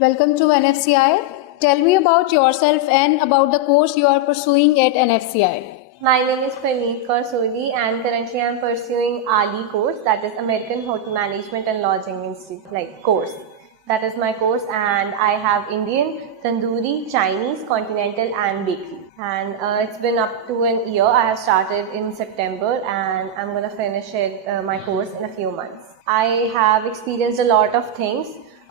Welcome to NFCI. Tell me about yourself and about the course you are pursuing at NFCI. My name is Parneet Kaur Sodhi and currently I am pursuing AHLEI course, that is American Hotel Management and Lodging Institute course. That is my course, and I have Indian, tandoori, Chinese, continental and bakery. And it's been up to an year. I have started in September and I'm going to finish my course in a few months. I have experienced a lot of things.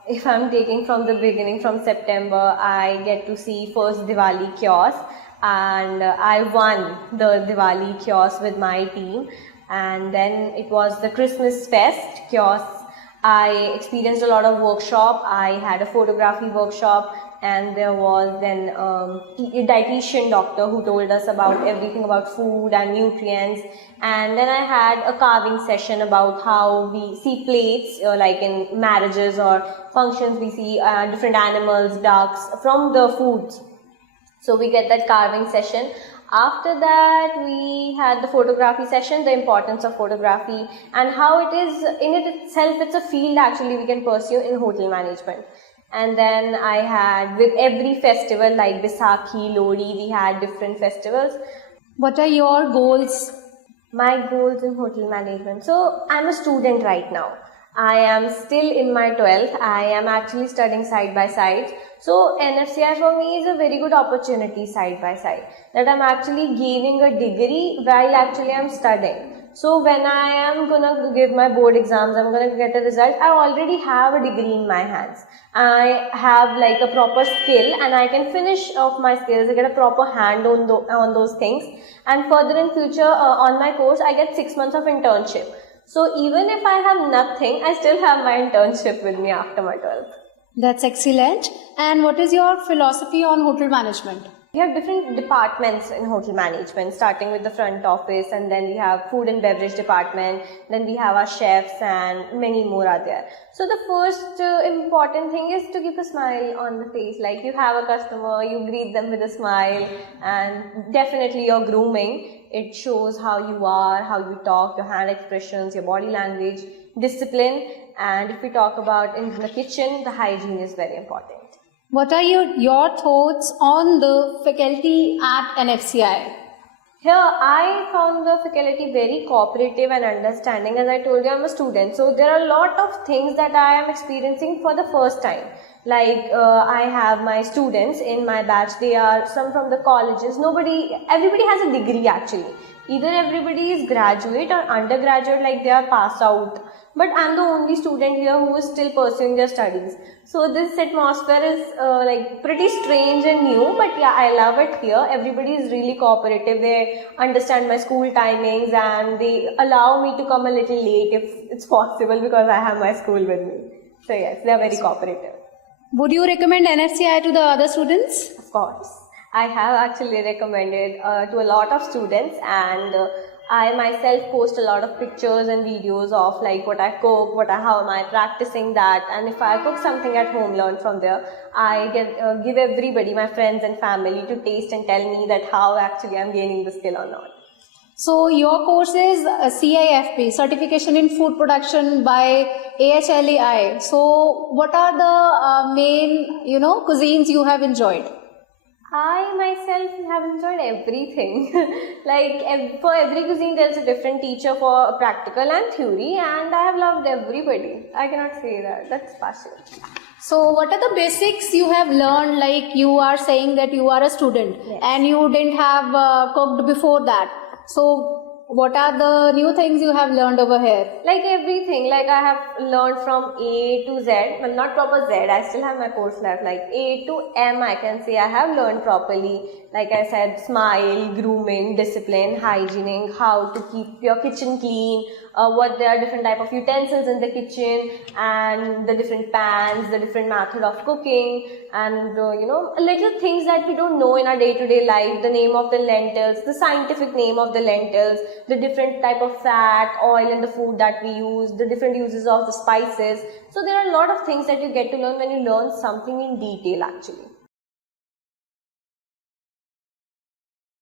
If I'm taking from the beginning, from September, I get to see first Diwali kiosk, and I won the Diwali kiosk with my team. And then it was the Christmas fest kiosk. I experienced a lot of workshop. I had a photography workshop, and there was then a dietitian doctor who told us about everything about food and nutrients. And then I had a carving session about how we see plates, like in marriages or functions, we see different animals, ducks from the foods. So we get that carving session. After that, we had the photography session, the importance of photography and how it is in it itself, it's a field actually we can pursue in hotel management. And then I had, with every festival like Baisakhi, Lodi, we had different festivals. What are your goals? My goals in hotel management. So I'm a student right now. I am still in my 12th. I am actually studying side by side. So NFCI for me is a very good opportunity side by side, that I'm actually gaining a degree while actually I'm studying. So when I am gonna give my board exams, I'm gonna get a result, I already have a degree in my hands. I have like a proper skill and I can finish off my skills, I get a proper hand on those things. And further in future on my course, I get 6 months of internship. So even if I have nothing, I still have my internship with me after my 12th. That's excellent. And what is your philosophy on hotel management? We have different departments in hotel management, starting with the front office, and then we have food and beverage department, then we have our chefs, and many more are there. So the first important thing is to keep a smile on the face. Like, you have a customer, you greet them with a smile, and definitely your grooming. It shows how you are, how you talk, your hand expressions, your body language, discipline. And if we talk about in the kitchen, the hygiene is very important. What are your thoughts on the faculty at NFCI? Here, I found the faculty very cooperative and understanding. As I told you, I'm a student. So there are a lot of things that I am experiencing for the first time. Like I have my students in my batch, they are some from the colleges. Everybody has a degree actually. Either everybody is graduate or undergraduate, like they are passed out. But I'm the only student here who is still pursuing their studies. So this atmosphere is like pretty strange and new, but yeah, I love it here. Everybody is really cooperative. They understand my school timings and they allow me to come a little late if it's possible, because I have my school with me. So yes, they are very cooperative. Would you recommend NFCI to the other students? Of course. I have actually recommended to a lot of students, and I myself post a lot of pictures and videos of like what I cook, how am I practicing that, and if I cook something at home, learn from there. I give everybody, my friends and family, to taste and tell me that how actually I'm gaining the skill or not. So your course is CIFP, Certification in Food Production by AHLEI. So what are the main, cuisines you have enjoyed? I myself have enjoyed everything. Like for every cuisine there is a different teacher for practical and theory, and I have loved everybody. I cannot say that. That's partial. So what are the basics you have learned? Like, you are saying that you are a student, yes, and you didn't have cooked before that. So what are the new things you have learned over here? Like everything, like I have learned from A to Z, well not proper Z, I still have my course left, like A to M I can say I have learned properly. Like I said, smile, grooming, discipline, hygiening, how to keep your kitchen clean, what there are different type of utensils in the kitchen, and the different pans, the different method of cooking, and little things that we don't know in our day-to-day life, the name of the lentils, the scientific name of the lentils, the different type of fat, oil in the food that we use, the different uses of the spices. So there are a lot of things that you get to learn when you learn something in detail actually.